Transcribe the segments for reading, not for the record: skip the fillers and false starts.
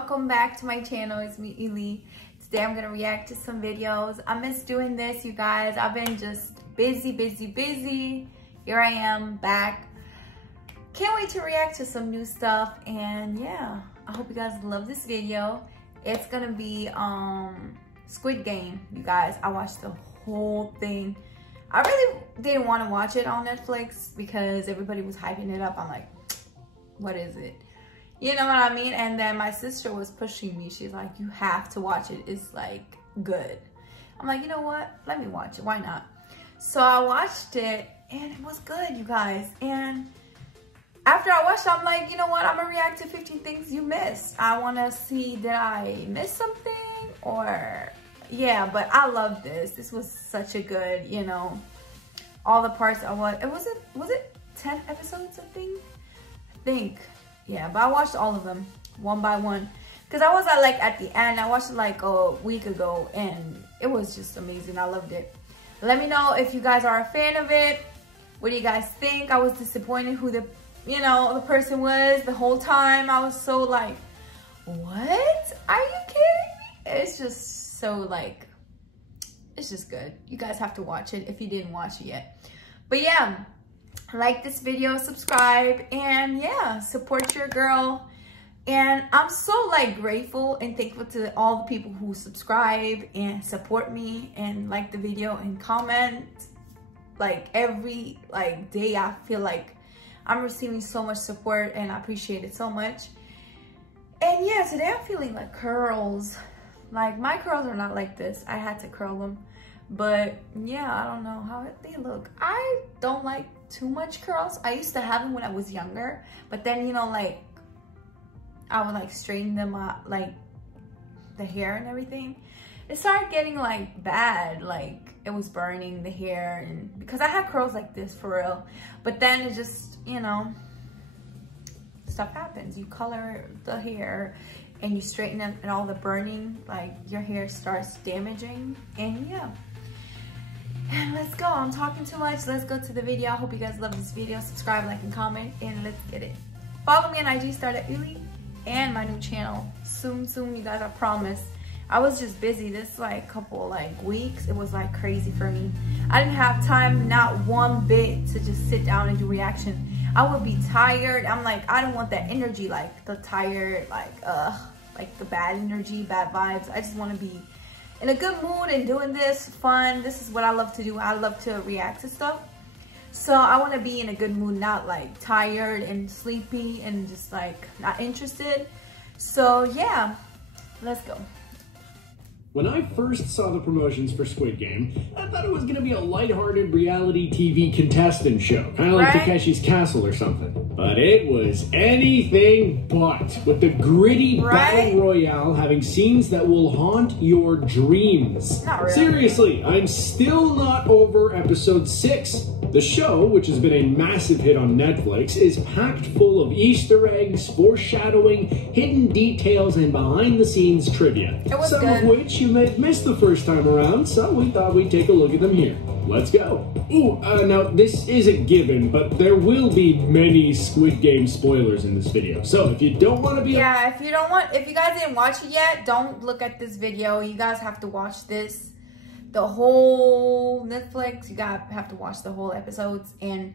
welcome back to my channel. It's me, Ylli. Today I'm gonna react to some videos. I miss doing this, you guys. I've been just busy. Here I am back. Can't wait to react to some new stuff, and yeah, I hope you guys love this video. It's gonna be Squid Game, you guys. I watched the whole thing. I really didn't want to watch it on Netflix because everybody was hyping it up. I'm like, what is it? You know what I mean? And then my sister was pushing me. She's like, you have to watch it. It's like good. I'm like, you know what? Let me watch it. Why not? So I watched it and it was good, you guys. And after I watched it, I'm like, you know what? I'm gonna react to 15 things you missed. I wanna see, did I miss something? Or yeah, but I love this. This was such a good, you know, all the parts I was it 10 episodes, I think. Yeah, but I watched all of them one by one because I was at the end. I watched it like a week ago and it was just amazing. I loved it. Let me know if you guys are a fan of it. What do you guys think? I was disappointed who the person was the whole time. I was so like, what? Are you kidding me? It's just so like, it's just good. You guys have to watch it if you didn't watch it yet. But yeah, like this video, subscribe, and yeah, support your girl. And I'm so like grateful and thankful to all the people who subscribe and support me and like the video and comment. Like every day, I feel like I'm receiving so much support and I appreciate it so much. And yeah, today I'm feeling like curls. Like my curls are not like this. I had to curl them. But yeah, I don't know how they look. I don't like too much curls. I used to have them when I was younger, but then, you know, like I would like straighten them up, like the hair and everything. It started getting like bad, like it was burning the hair, and because I had curls like this for real, but then it just, you know, stuff happens. You color the hair and you straighten it, and all the burning, like your hair starts damaging. And yeah, and let's go. I'm talking too much. Let's go to the video. I hope you guys love this video. Subscribe, like, and comment, and let's get it. Follow me on IG, Star.ylli, and my new channel. Soon, you guys, I promise. I was just busy this like couple like weeks. It was like crazy for me. I didn't have time, not one bit, to just sit down and do reaction. I would be tired. I'm like, I don't want that energy, like the tired, like the bad energy, bad vibes. I just want to be in a good mood and doing this fun. This is what I love to do. I love to react to stuff. So I want to be in a good mood, not like tired and sleepy and just like not interested. So yeah, let's go. When I first saw the promotions for Squid Game, I thought it was going to be a lighthearted reality TV contestant show, kind of like Takeshi's Castle or something. But it was anything but, with the gritty battle royale having scenes that will haunt your dreams. Not really. Seriously, I'm still not over episode 6. The show, which has been a massive hit on Netflix, is packed full of Easter eggs, foreshadowing, hidden details, and behind-the-scenes trivia. Some of which you may have missed the first time around, so we thought we'd take a look at them here. Let's go. Ooh, now this is a given, but there will be many Squid Game spoilers in this video. So if you don't want to be... Yeah, if you guys didn't watch it yet, don't look at this video. You guys have to watch this. The whole Netflix, you have to watch the whole episodes, and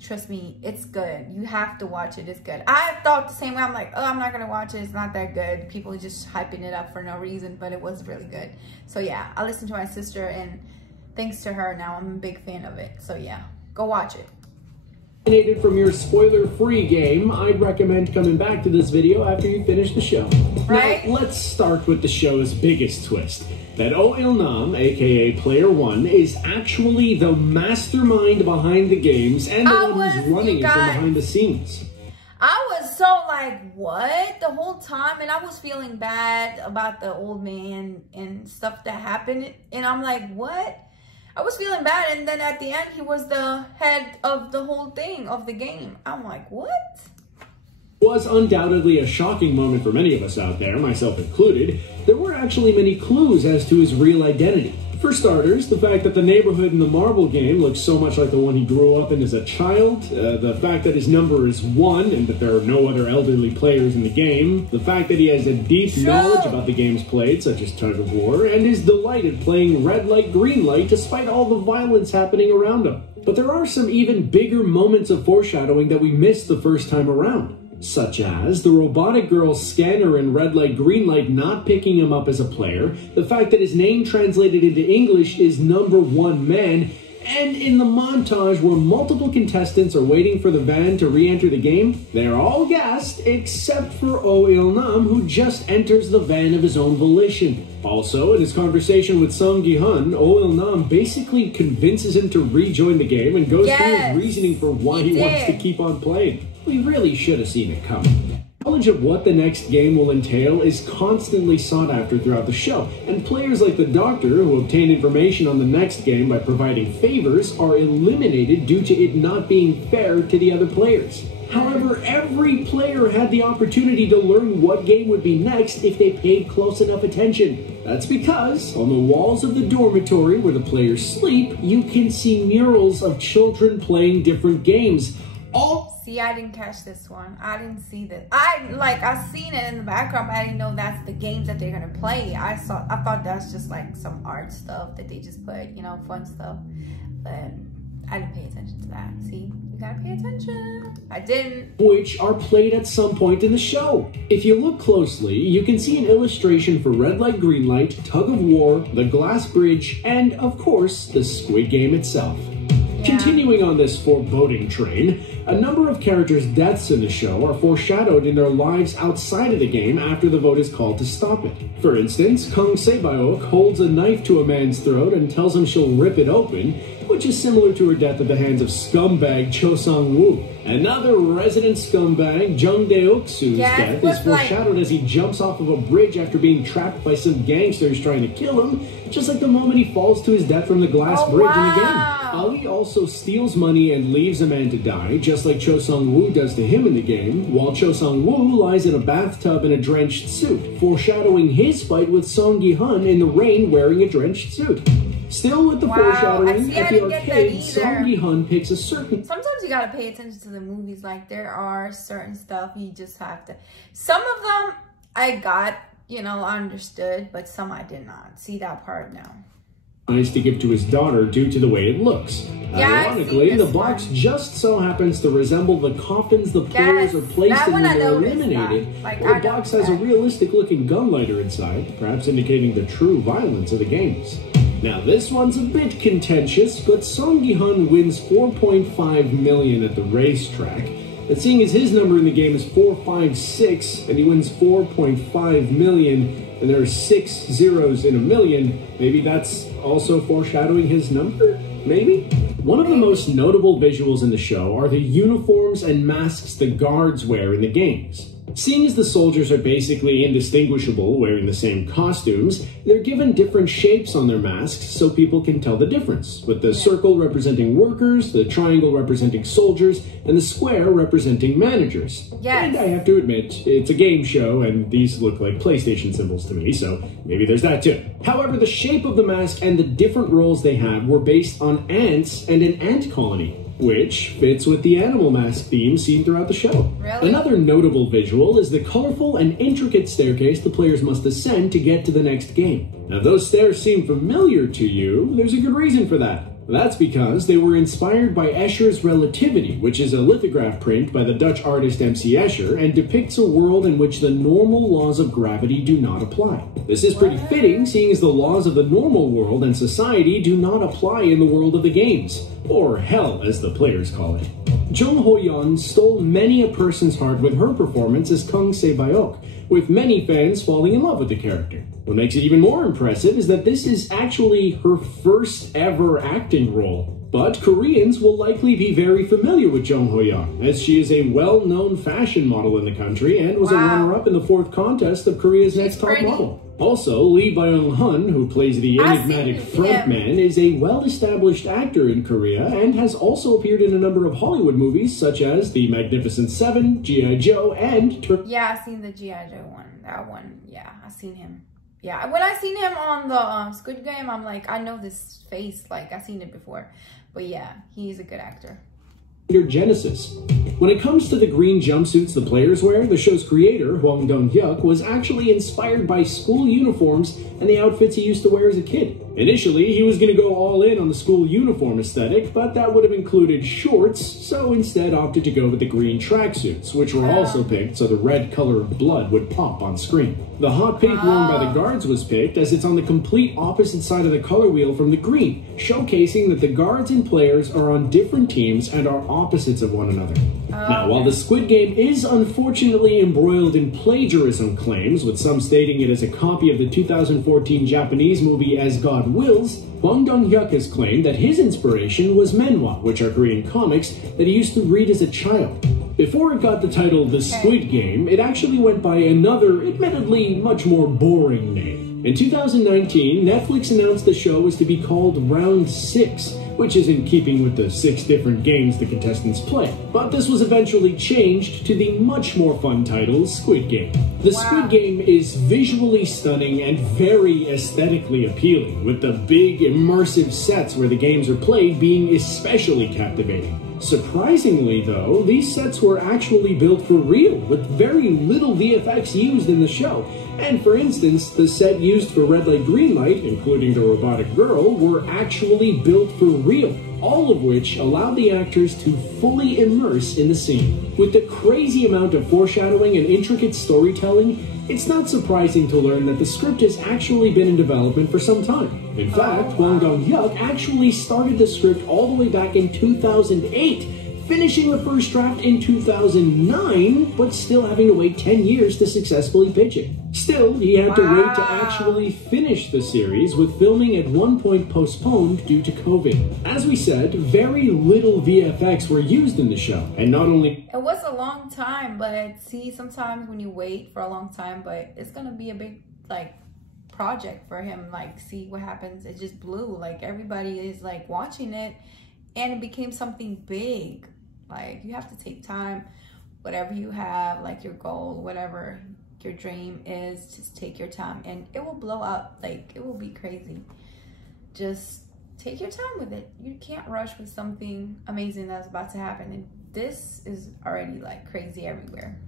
trust me, it's good. You have to watch it. It's good. I thought the same way. I'm like, oh, I'm not gonna watch it. It's not that good. People are just hyping it up for no reason, but it was really good. So yeah, I listened to my sister, and thanks to her, now I'm a big fan of it. So yeah, go watch it. From your spoiler-free game, I'd recommend coming back to this video after you finish the show. Now, let's start with the show's biggest twist. That Ylli, aka Player 1, is actually the mastermind behind the games and the one who's running it from behind the scenes. I was so like, what? The whole time, and I was feeling bad about the old man and stuff that happened, and I'm like, what? I was feeling bad, and then at the end, he was the head of the whole thing, of the game. I'm like, what? Was undoubtedly a shocking moment for many of us out there, myself included. There were actually many clues as to his real identity. For starters, the fact that the neighborhood in the marble game looks so much like the one he grew up in as a child, the fact that his number is 1 and that there are no other elderly players in the game, the fact that he has a deep knowledge about the games played, such as tug of war, and his delight at playing red light, green light despite all the violence happening around him. But there are some even bigger moments of foreshadowing that we missed the first time around. Such as the robotic girl's scanner in red light, green light not picking him up as a player, the fact that his name translated into English is number 1 man, and in the montage where multiple contestants are waiting for the van to re-enter the game, they're all gassed except for Ylli, who just enters the van of his own volition. Also, in his conversation with Song Gi-hun, Ylli basically convinces him to rejoin the game and goes through his reasoning for why he wants to keep on playing. We really should have seen it coming. Knowledge of what the next game will entail is constantly sought after throughout the show, and players like the Doctor, who obtain information on the next game by providing favors, are eliminated due to it not being fair to the other players. However, every player had the opportunity to learn what game would be next if they paid close enough attention. That's because, on the walls of the dormitory where the players sleep, you can see murals of children playing different games. See, I didn't catch this one. I didn't see this. I seen it in the background, but I didn't know that's the games that they're gonna play. I thought that's just like some art stuff that they just put, you know, fun stuff. But I didn't pay attention to that. See, you gotta pay attention. I didn't. Which are played at some point in the show. If you look closely, you can see an illustration for red light, green light, tug of war, the glass bridge, and of course, the Squid Game itself. Continuing on this foreboding train, a number of characters' deaths in the show are foreshadowed in their lives outside of the game after the vote is called to stop it. For instance, Kang Se-byok holds a knife to a man's throat and tells him she'll rip it open, which is similar to her death at the hands of scumbag Cho Sang-woo. Another resident scumbag, Jung Dae-uksu's death is foreshadowed as he jumps off of a bridge after being trapped by some gangsters trying to kill him, just like the moment he falls to his death from the glass bridge in the game. Ali also steals money and leaves a man to die, just like Cho Sang-woo does to him in the game, while Cho Sang-woo lies in a bathtub in a drenched suit, foreshadowing his fight with Song Gi-hun in the rain wearing a drenched suit. Still with the foreshadowing, at the arcade, Song Gi-hun picks a certain... Sometimes you gotta pay attention to the movies. Like, there are certain stuff you just have to... Some of them I got, you know, understood, but some I did not. See that part now. ...to give to his daughter due to the way it looks. Ironically, the box just so happens to resemble the coffins the players are placed in when they're eliminated, while the box has a realistic-looking gun lighter inside, perhaps indicating the true violence of the games. Now, this one's a bit contentious, but Song Gi-hun wins $4.5 million at the racetrack. And seeing as his number in the game is 456, and he wins $4.5 million, and there are 6 zeros in a million, maybe that's also foreshadowing his number? Maybe? One of the most notable visuals in the show are the uniforms and masks the guards wear in the games. Seeing as the soldiers are basically indistinguishable wearing the same costumes, they're given different shapes on their masks so people can tell the difference, with the circle representing workers, the triangle representing soldiers, and the square representing managers. And I have to admit, it's a game show and these look like PlayStation symbols to me, so maybe there's that too. However, the shape of the mask and the different roles they had were based on ants and an ant colony, which fits with the animal mask theme seen throughout the show. Another notable visual is the colorful and intricate staircase the players must ascend to get to the next game. Now, if those stairs seem familiar to you, there's a good reason for that. That's because they were inspired by Escher's Relativity, which is a lithograph print by the Dutch artist MC Escher and depicts a world in which the normal laws of gravity do not apply. This is pretty fitting, seeing as the laws of the normal world and society do not apply in the world of the games, or hell as the players call it. Jung Ho-yeon stole many a person's heart with her performance as Kang Se-byok, with many fans falling in love with the character. What makes it even more impressive is that this is actually her first ever acting role. But Koreans will likely be very familiar with Jung Ho-yeon, as she is a well-known fashion model in the country and was a runner-up in the 4th contest of Korea's Next Top Model. Also, Lee Byung-hun, who plays the enigmatic frontman, is a well-established actor in Korea and has also appeared in a number of Hollywood movies such as The Magnificent Seven, G.I. Joe, and... Yeah, I've seen the G.I. Joe one. That one, yeah, I've seen him. yeah, when I seen him on the Squid Game, I'm like, I know this face, like I've seen it before. But yeah, he's a good actor. Genesis. When it comes to the green jumpsuits the players wear, the show's creator, Hwang Dong-hyuk, was actually inspired by school uniforms and the outfits he used to wear as a kid. Initially, he was going to go all in on the school uniform aesthetic, but that would have included shorts, so instead opted to go with the green tracksuits, which were also picked so the red color of blood would pop on screen. The hot pink worn by the guards was picked as it's on the complete opposite side of the color wheel from the green, showcasing that the guards and players are on different teams and are opposites of one another. Now, while the Squid Game is unfortunately embroiled in plagiarism claims, with some stating it as a copy of the 2014 Japanese movie As God Wills, Hwang Dong-hyuk has claimed that his inspiration was manhwa, which are Korean comics that he used to read as a child. Before it got the title The Squid Game, it actually went by another, admittedly much more boring name. In 2019, Netflix announced the show was to be called Round 6, which is in keeping with the 6 different games the contestants play. But this was eventually changed to the much more fun title Squid Game. The Squid Game is visually stunning and very aesthetically appealing, with the big immersive sets where the games are played being especially captivating. Surprisingly though, these sets were actually built for real, with very little VFX used in the show. And for instance, the set used for Red Light Green Light, including the robotic girl, were actually built for real, all of which allowed the actors to fully immerse in the scene. With the crazy amount of foreshadowing and intricate storytelling, it's not surprising to learn that the script has actually been in development for some time. In fact, Hwang Dong-hyuk actually started the script all the way back in 2008, finishing the first draft in 2009, but still having to wait 10 years to successfully pitch it. Still, he had to wait to actually finish the series, with filming at one point postponed due to COVID. As we said, very little VFX were used in the show, and not only... It was a long time, but see, sometimes when you wait for a long time, but it's gonna be a big, like, project for him, like, see what happens. It just blew, like, everybody is, like, watching it, and it became something big. Like, you have to take time, whatever you have, like, your goal, whatever your dream is, just take your time and it will blow up. Like, it will be crazy. Just take your time with it. You can't rush with something amazing that's about to happen, and this is already like crazy everywhere.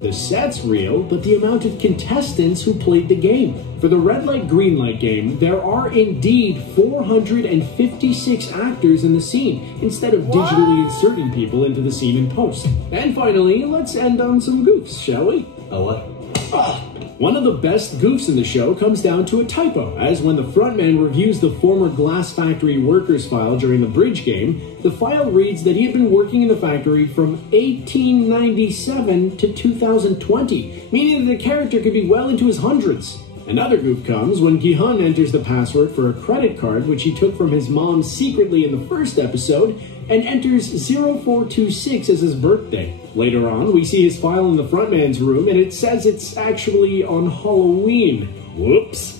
The set's real, but the amount of contestants who played the game. For the Red Light Green Light game, there are indeed 456 actors in the scene, instead of digitally inserting people into the scene in post. And finally, let's end on some goofs, shall we? What? One of the best goofs in the show comes down to a typo, as when the frontman reviews the former glass factory workers file during the bridge game, the file reads that he had been working in the factory from 1897 to 2020, meaning that the character could be well into his hundreds. Another goof comes when Gi-hun enters the password for a credit card which he took from his mom secretly in the first episode, and enters 0426 as his birthday. Later on, we see his file in the frontman's room, and it says it's actually on Halloween. Whoops.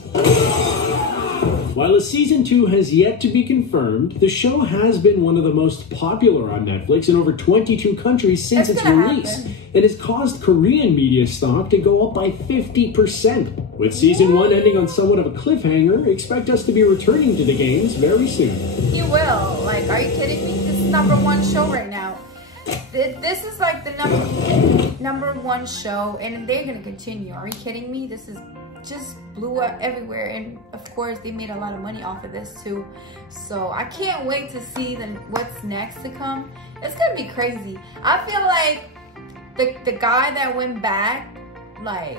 While a season 2 has yet to be confirmed, the show has been one of the most popular on Netflix in over 22 countries since its release, and has caused Korean media stock to go up by 50%. With season 1 ending on somewhat of a cliffhanger, expect us to be returning to the games very soon. You will. Like, are you kidding me? This is #1 show right now. This is like the number one show, and they're gonna continue. Are you kidding me? This is just blew up everywhere, and of course they made a lot of money off of this too. So I can't wait to see what's next to come. It's gonna be crazy. I feel like the guy that went back, like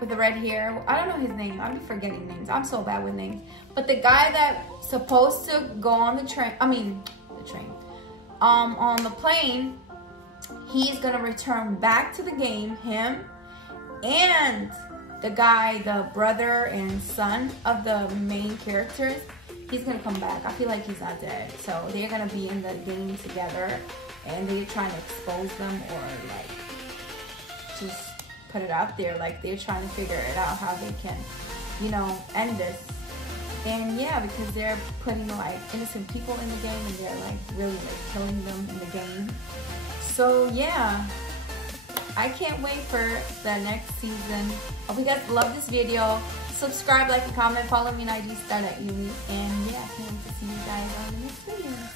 with the red hair, I don't know his name. I'm forgetting names. I'm so bad with names. But the guy that's supposed to go on the train, on the plane, he's gonna return back to the game, him and the guy, the brother and son of the main characters, he's gonna come back. I feel like he's not dead. So they're gonna be in the game together, and they're trying to expose them, or like just put it out there. Like, they're trying to figure it out how they can, you know, end this. And yeah, because they're putting like innocent people in the game, and they're like really like killing them in the game. So yeah, I can't wait for the next season. Hope you guys love this video. Subscribe, like, and comment. Follow me on IG, Star.ylli. And yeah, I can't wait to see you guys on the next video.